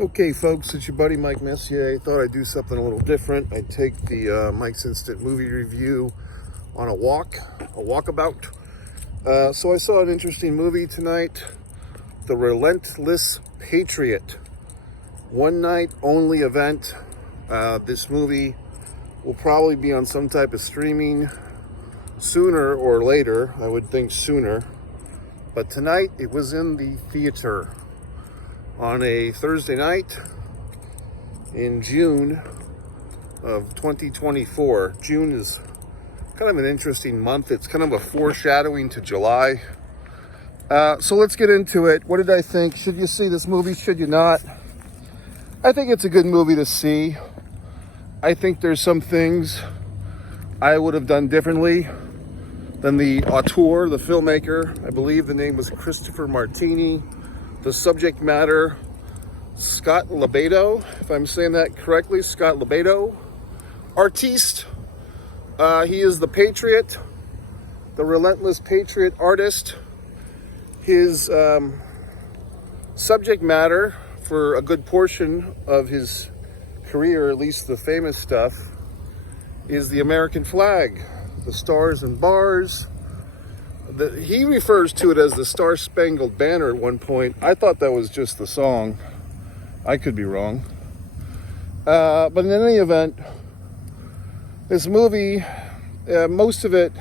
Okay, folks, it's your buddy Mike Messier. Thought I'd do something a little different. I'd take the Mike's Instant Movie Review on a walkabout. So I saw an interesting movie tonight, The Relentless Patriot. One night only event. This movie will probably be on some type of streaming sooner or later. I would think sooner. But tonight it was in the theater on a Thursday night in June of 2024. June is kind of an interesting month. It's kind of a foreshadowing to July. So let's get into it. What did I think? Should you see this movie? Should you not? I think it's a good movie to see. I think there's some things I would have done differently than the auteur, the filmmaker. I believe the name was Christopher Martini. The subject matter, Scott LoBaido, if I'm saying that correctly, Scott LoBaido. Artiste, he is the Patriot, the Relentless Patriot artist. His subject matter for a good portion of his career, at least the famous stuff, is the American flag, the stars and bars. He refers to it as the Star-Spangled Banner at one point. I thought that was just the song. I could be wrong. But in any event, this movie, most of it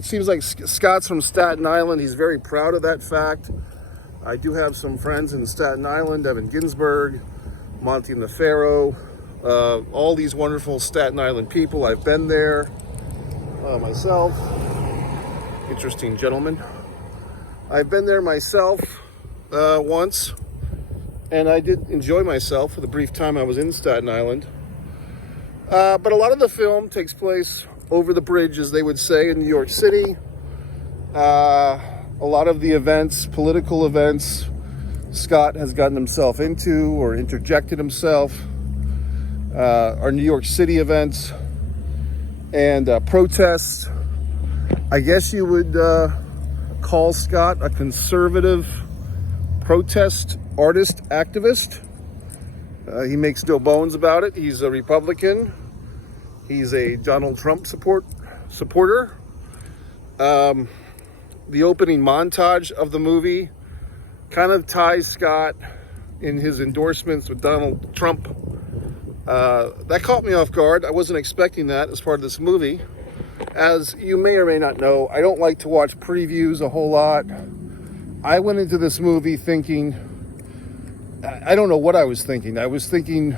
seems like Scott's from Staten Island. He's very proud of that fact. I do have some friends in Staten Island, Evan Ginsberg, Monty and the Pharaoh, all these wonderful Staten Island people. I've been there myself. Interesting gentleman. I've been there myself once, and I did enjoy myself for the brief time I was in Staten Island. But a lot of the film takes place over the bridge, as they would say, in New York City. A lot of the events, political events, Scott has gotten himself into or interjected himself, are New York City events and protests. I guess you would call Scott a conservative protest artist, activist. He makes no bones about it. He's a Republican. He's a Donald Trump supporter. The opening montage of the movie kind of ties Scott in his endorsements with Donald Trump. That caught me off guard. I wasn't expecting that as part of this movie. As you may or may not know, I don't like to watch previews a whole lot. I went into this movie thinking, I don't know what I was thinking. I was thinking,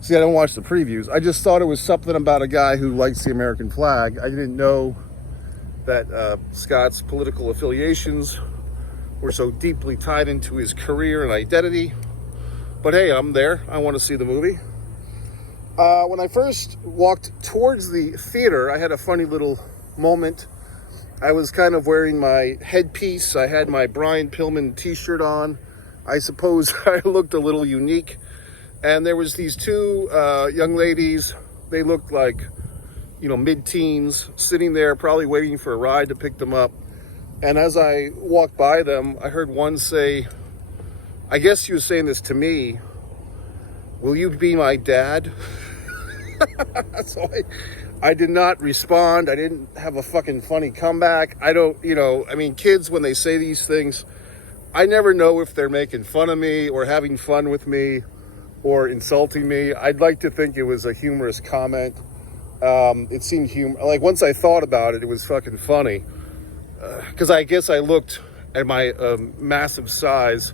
see, I don't watch the previews. I just thought it was something about a guy who likes the American flag. I didn't know that Scott's political affiliations were so deeply tied into his career and identity. But hey, I'm there. I want to see the movie. When I first walked towards the theater, I had a funny little moment. I was kind of wearing my headpiece. I had my Brian Pillman t-shirt on. I suppose I looked a little unique. And there was these two young ladies. They looked like, mid-teens, sitting there probably waiting for a ride to pick them up. And as I walked by them, I heard one say, I guess she was saying this to me, "Will you be my dad?" So I did not respond. I didn't have a fucking funny comeback. I don't, kids, when they say these things, I never know if they're making fun of me or having fun with me or insulting me. I'd like to think it was a humorous comment. It seemed like once I thought about it, it was fucking funny. Because I guess I looked at my massive size.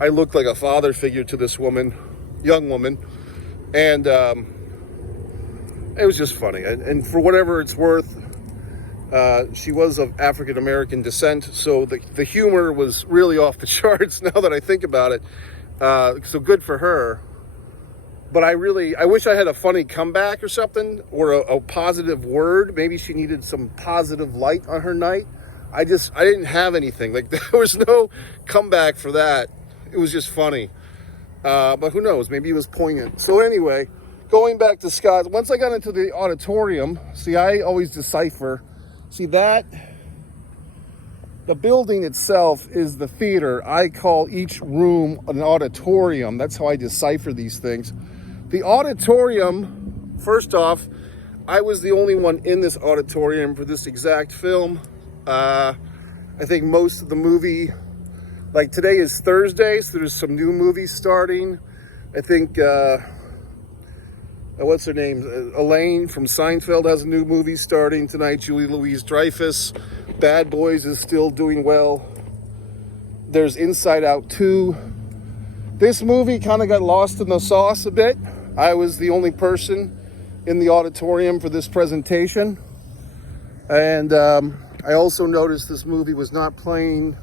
I looked like a father figure to this young woman. And it was just funny. And for whatever it's worth, she was of African-American descent. So the humor was really off the charts now that I think about it. So good for her. But I wish I had a funny comeback or something, or a positive word. Maybe she needed some positive light on her night. I didn't have anything. Like, there was no comeback for that. It was just funny. But who knows? Maybe it was poignant. So anyway, going back to Scott, once I got into the auditorium, see, I always decipher. See, that The building itself is the theater. I call each room an auditorium. That's how I decipher these things. The auditorium, first off, I was the only one in this auditorium for this exact film. I think most of the movie, like today is Thursday, so there's some new movies starting. I think, what's her name? Elaine from Seinfeld has a new movie starting tonight. Julie Louis-Dreyfus. Bad Boys is still doing well. There's Inside Out 2. This movie kind of got lost in the sauce a bit. I was the only person in the auditorium for this presentation. And I also noticed this movie was not playing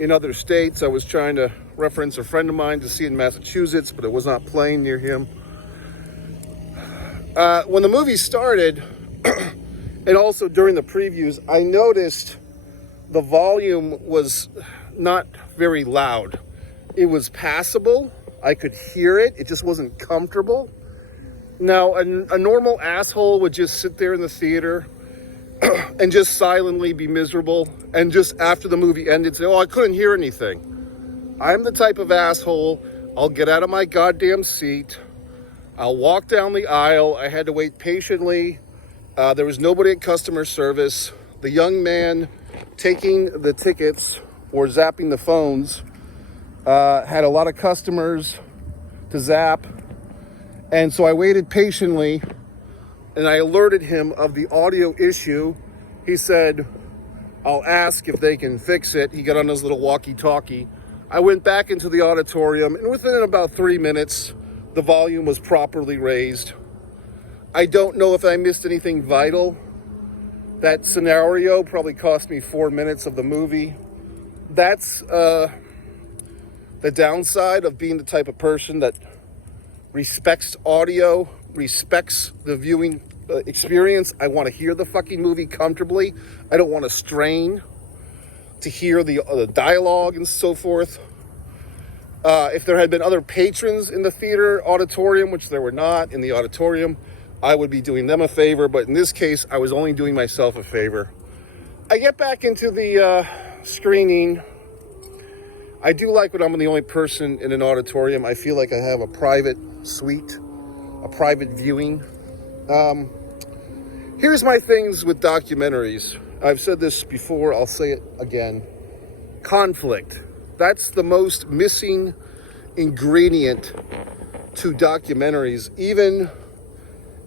in other states. I was trying to reference a friend of mine to see in Massachusetts, but it was not playing near him. When the movie started, and also during the previews, I noticed the volume was not very loud. It was passable. I could hear it. It just wasn't comfortable. Now, a normal asshole would just sit there in the theater and just silently be miserable, and just after the movie ended say, oh, I couldn't hear anything. I'm the type of asshole, I'll get out of my goddamn seat. I'll walk down the aisle. I had to wait patiently. There was nobody at customer service. The young man taking the tickets or zapping the phones had a lot of customers to zap. And so I waited patiently and I alerted him of the audio issue. He said, I'll ask if they can fix it. He got on his little walkie-talkie. I went back into the auditorium, and within about 3 minutes, the volume was properly raised. I don't know if I missed anything vital. That scenario probably cost me 4 minutes of the movie. That's the downside of being the type of person that respects audio, respects the viewing experience. I want to hear the fucking movie comfortably. I don't want to strain to hear the dialogue and so forth. If there had been other patrons in the theater auditorium, which there were not in the auditorium, I would be doing them a favor, but in this case, I was only doing myself a favor. I get back into the screening. I do like when I'm the only person in an auditorium. I feel like I have a private suite, a private viewing. Here's my things with documentaries. I've said this before, I'll say it again. Conflict. That's the most missing ingredient to documentaries. Even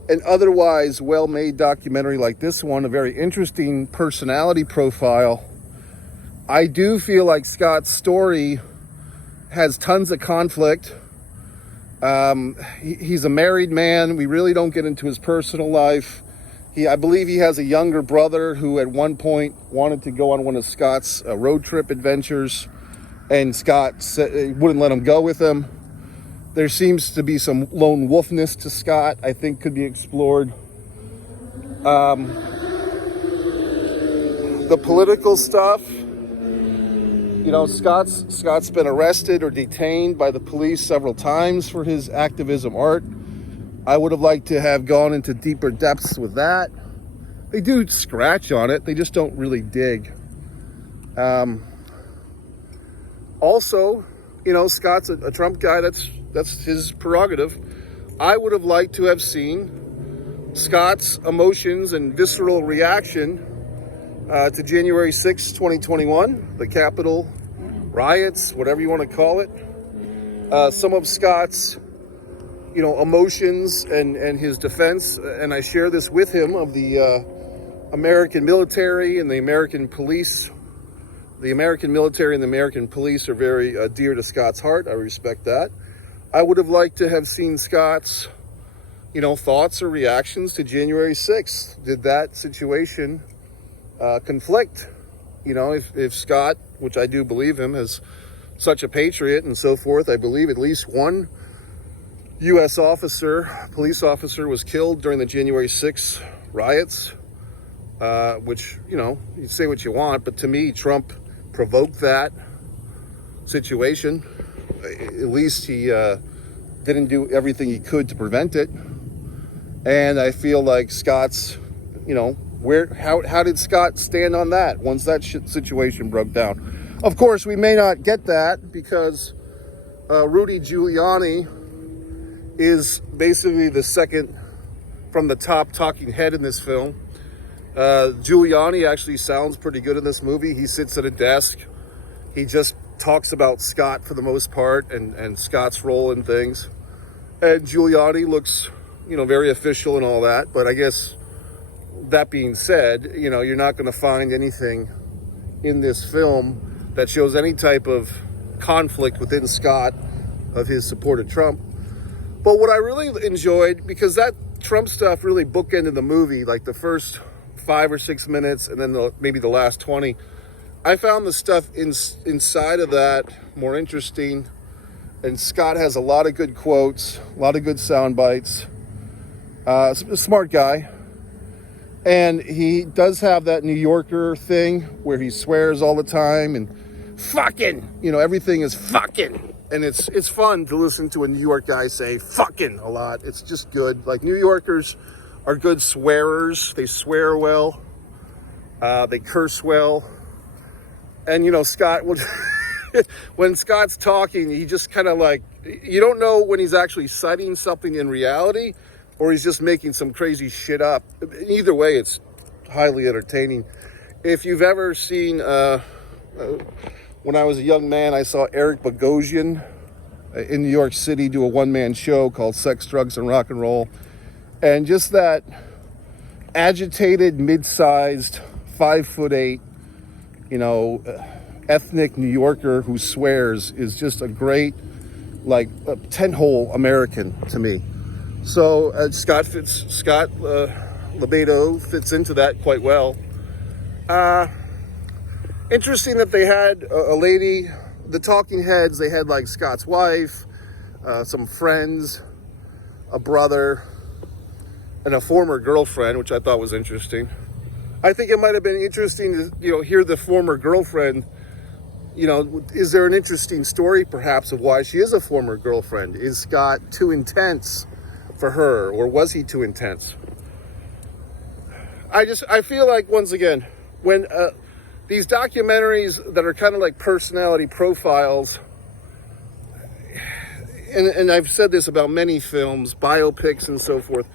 an otherwise well-made documentary like this one, a very interesting personality profile, I do feel like Scott's story has tons of conflict. He's a married man. We really don't get into his personal life. I believe he has a younger brother who at one point wanted to go on one of Scott's road trip adventures, and Scott wouldn't let him go with him. There seems to be some lone wolfness to Scott, I think could be explored. The political stuff, you know, Scott's been arrested or detained by the police several times for his activism art. I would have liked to have gone into deeper depths with that. They do scratch on it, they just don't really dig. Also, you know, Scott's a Trump guy, that's his prerogative. I would have liked to have seen Scott's emotions and visceral reaction to January 6, 2021, the Capitol riots, whatever you want to call it. Some of Scott's, you know, emotions and his defense, and I share this with him, of the American military and the American police. The American military and the American police are very dear to Scott's heart. I respect that. I would have liked to have seen Scott's, you know, thoughts or reactions to January 6th. Did that situation conflict? You know, if Scott, which I do believe him as such a patriot and so forth, I believe at least one U.S. police officer was killed during the January 6th riots, which, you know, you say what you want, but to me, Trump provoked that situation. At least he didn't do everything he could to prevent it. And I feel like Scott's, you know, How did Scott stand on that once that situation broke down? Of course, we may not get that because Rudy Giuliani is basically the second from the top talking head in this film. Giuliani actually sounds pretty good in this movie. He sits at a desk. He just talks about Scott for the most part and Scott's role in things. And Giuliani looks, very official and all that. But I guess that being said, you're not going to find anything in this film that shows any type of conflict within Scott of his support of Trump. But what I really enjoyed, because that Trump stuff really bookended the movie, like the first 5 or 6 minutes and then maybe the last 20, I found the stuff inside of that more interesting. And Scott has a lot of good quotes, a lot of good sound bites. A smart guy. And he does have that New Yorker thing where he swears all the time and fucking, everything is fucking. And it's fun to listen to a New York guy say fucking a lot. It's just good. Like, New Yorkers are good swearers. They swear well. They curse well. And, Scott will... when Scott's talking, he just kind of like... You don't know when he's actually citing something in reality or he's just making some crazy shit up. Either way, it's highly entertaining. If you've ever seen... when I was a young man, I saw Eric Bogosian in New York City do a one-man show called Sex, Drugs, and Rock and Roll. And just that agitated, mid-sized, 5'8", ethnic New Yorker who swears is just a great, like, 10-hole American to me. So Scott LoBaido fits into that quite well. Interesting that they had a lady, the talking heads, they had like Scott's wife, some friends, a brother, and a former girlfriend, which I thought was interesting. I think it might have been interesting to, hear the former girlfriend. Is there an interesting story perhaps of why she is a former girlfriend? Is Scott too intense for her, or was he too intense? I feel like, once again, when these documentaries that are kind of like personality profiles, and I've said this about many films, biopics and so forth,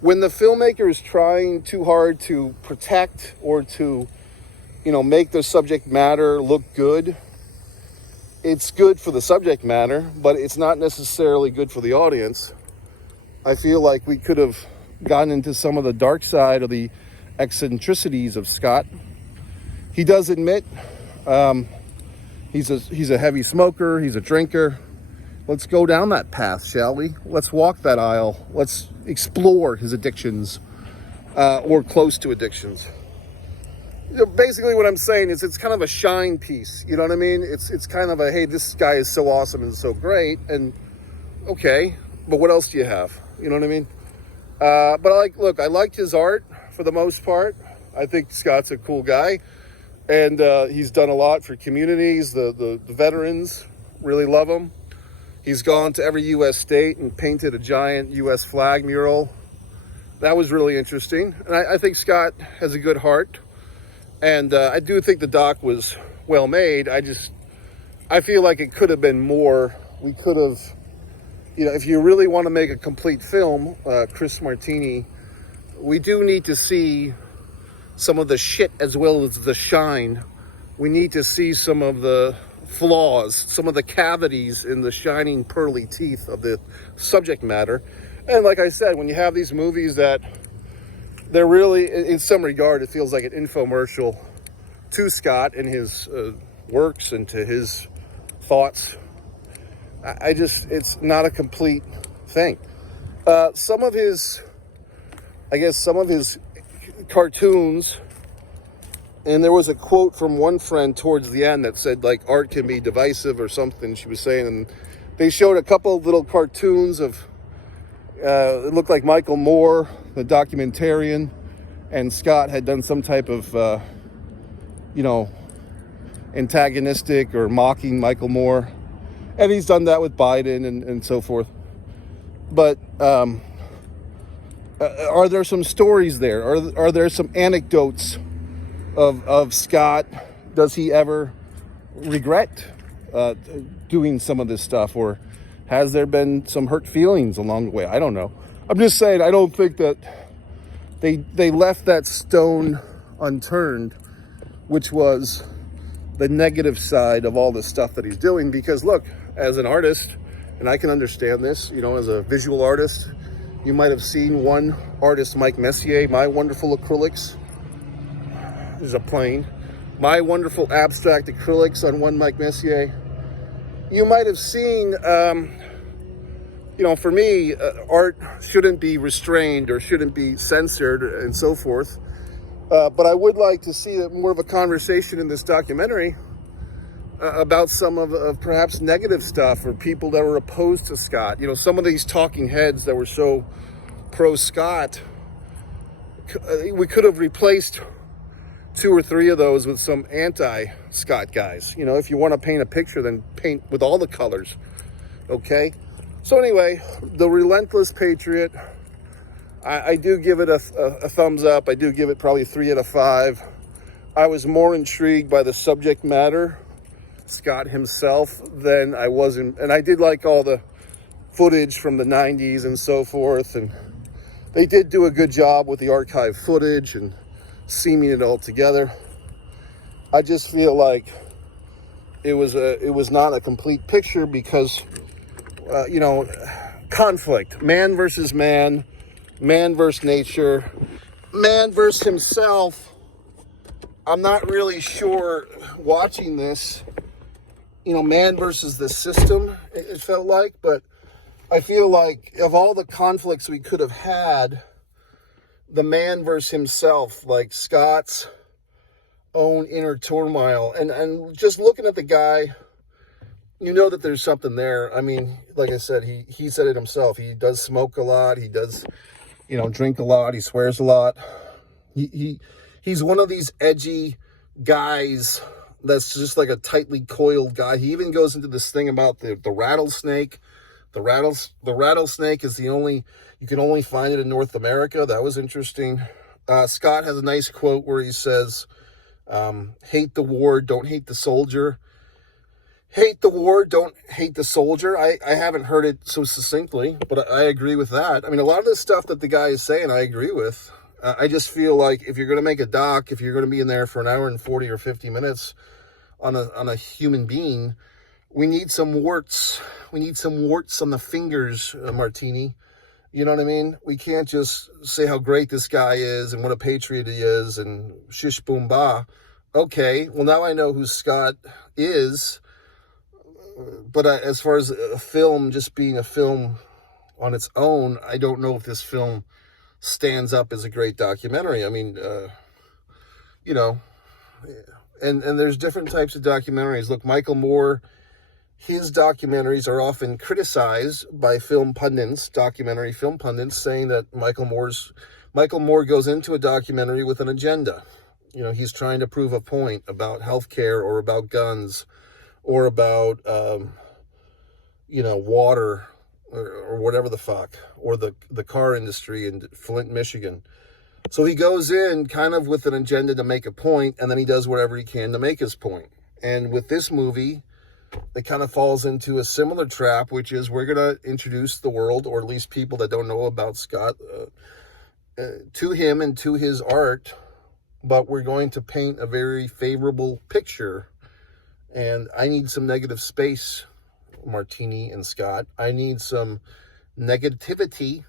when the filmmaker is trying too hard to protect or to, make the subject matter look good, it's good for the subject matter, but it's not necessarily good for the audience. I feel like we could have gotten into some of the dark side of the eccentricities of Scott. He does admit he's a heavy smoker, he's a drinker. Let's go down that path, shall we? Let's walk that aisle. Let's explore his addictions, or close to addictions. Basically what I'm saying is it's kind of a shine piece, you know what I mean? It's kind of a, hey, this guy is so awesome and so great, and okay, but what else do you have? You know what I mean? But I liked his art for the most part. I think Scott's a cool guy, and he's done a lot for communities. The veterans really love him. He's gone to every U.S. state and painted a giant U.S. flag mural. That was really interesting. And I think Scott has a good heart. And I do think the doc was well made. I feel like it could have been more. We could have, if you really want to make a complete film, Chris Martini, we do need to see some of the shit as well as the shine. We need to see some of the flaws, some of the cavities in the shining pearly teeth of the subject matter. And like I said, when you have these movies that they're really, in some regard, it feels like an infomercial to Scott and his works and to his thoughts. It's not a complete thing. Some of his cartoons, and there was a quote from one friend towards the end that said, like, art can be divisive or something, she was saying, and they showed a couple of little cartoons of, it looked like Michael Moore, the documentarian, and Scott had done some type of, antagonistic or mocking Michael Moore, and he's done that with Biden and so forth. But Are there some stories there? Are there some anecdotes of Scott? Does he ever regret doing some of this stuff, or has there been some hurt feelings along the way? I don't know. I'm just saying, I don't think that they left that stone unturned, which was the negative side of all the stuff that he's doing. Because look, as an artist, and I can understand this, you know, as a visual artist, you might have seen one artist, Mike Messier, My Wonderful Acrylics. There's a plane. My Wonderful Abstract Acrylics on one Mike Messier. You might have seen, you know, for me, art shouldn't be restrained or shouldn't be censored and so forth. But I would like to see more of a conversation in this documentary about some of perhaps negative stuff, or people that were opposed to Scott. You know, some of these talking heads that were so pro-Scott, we could have replaced 2 or 3 of those with some anti-Scott guys. You know, if you want to paint a picture, then paint with all the colors, okay? So anyway, The Relentless Patriot, I do give it a thumbs up. I do give it probably 3 out of 5. I was more intrigued by the subject matter, Scott himself, than I wasn't. And I did like all the footage from the 90s and so forth. And they did do a good job with the archive footage and seaming it all together. I just feel like it was not a complete picture because, you know, conflict, man versus man, man versus nature, man versus himself. I'm not really sure watching this, you know, man versus the system, it felt like, but I feel like of all the conflicts we could have had, the man versus himself, like Scott's own inner turmoil, and just looking at the guy, you know that there's something there. I mean, like I said, he said it himself. He does smoke a lot. He does, you know, drink a lot. He swears a lot. He's one of these edgy guys that's just like a tightly coiled guy. He even goes into this thing about the rattlesnake. The rattlesnake is you can only find it in North America. That was interesting. Scott has a nice quote where he says, hate the war, don't hate the soldier. Hate the war, don't hate the soldier. I haven't heard it so succinctly, but I agree with that. I mean, a lot of the stuff that the guy is saying, I agree with. I just feel like if you're going to make a doc, if you're going to be in there for an hour and 40 or 50 minutes on a human being, we need some warts. We need some warts on the fingers, Martini. You know what I mean? We can't just say how great this guy is and what a patriot he is and shish boom ba. Okay, well, now I know who Scott is. But as far as a film just being a film on its own, I don't know if this film stands up as a great documentary. I mean, you know, and there's different types of documentaries. Look, Michael Moore, his documentaries are often criticized by film pundits, documentary film pundits, saying that Michael Moore goes into a documentary with an agenda. You know, he's trying to prove a point about healthcare or about guns or about, you know, water or whatever the fuck, or the car industry in Flint, Michigan. So he goes in kind of with an agenda to make a point, and then he does whatever he can to make his point. And with this movie, it kind of falls into a similar trap, which is we're going to introduce the world, or at least people that don't know about Scott, to him and to his art, but we're going to paint a very favorable picture. And I need some negative space, Martini and Scott. I need some negativity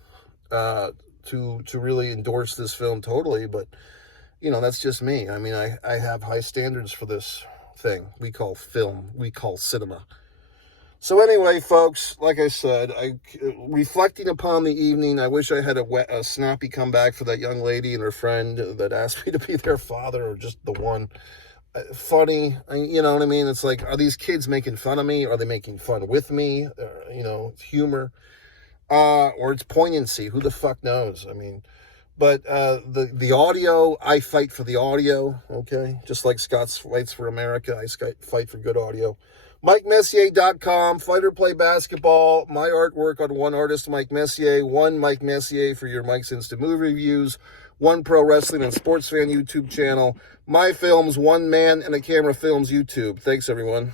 to really endorse this film totally. But, you know, that's just me. I mean, I have high standards for this thing we call film, we call cinema. So anyway, folks, like I said, reflecting upon the evening, I wish I had a snappy comeback for that young lady and her friend that asked me to be their father, or just the one. Funny, you know what I mean? It's like, are these kids making fun of me? Are they making fun with me? You know, it's humor. Or it's poignancy. Who the fuck knows? I mean, but the audio, I fight for the audio, okay? Just like Scott fights for America, I fight for good audio. MikeMessier.com, Fighter Play Basketball, my artwork on one artist, Mike Messier, one Mike Messier for your Mike's Instant Movie Reviews, one Pro Wrestling and Sports Fan YouTube channel, my films, One Man and a Camera Films YouTube. Thanks, everyone.